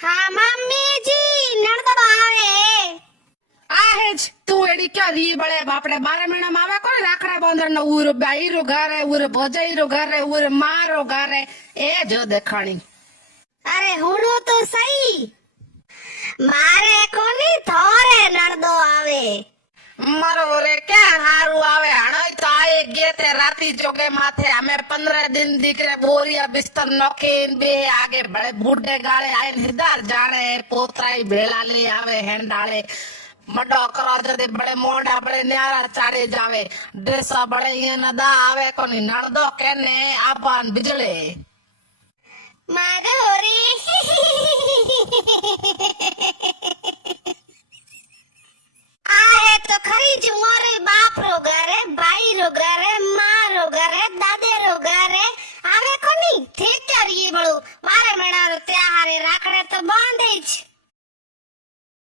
हाँ मम्मी जी नणदो આવે आहे જ તું એડી ક્યાં રી બળે બાપડે 12 મહિનામાં આવે કોણ રાખડા બાંધણ નો ઉર બાઈરો ઘરે ઉર ભજાઈરો ઘરે ઉર મારો ઘરે એ જો દેખાણી અરે હુણો તો સહી મારે કોની થોરે નણદો આવે મારો રે ક્યાં હારું આવે હણોય તો આઈ ગે તે રાતી જોગે માથે અમે 15 દિન દીકરે બોરિયા બિસ્તર નોખીન બે આગે બળે બુઢે ગાળે આઈને હિદાર જાણે પોતરાઈ ભેળા લે આવે હેંડાળે મડો કરો જદે બળે મોડા બળે ન્યારા ચારે જાવે ડ્રેસા બળે અહીંયા દા આવે કોની નણદો કેને આપાન બીજળે મારો રે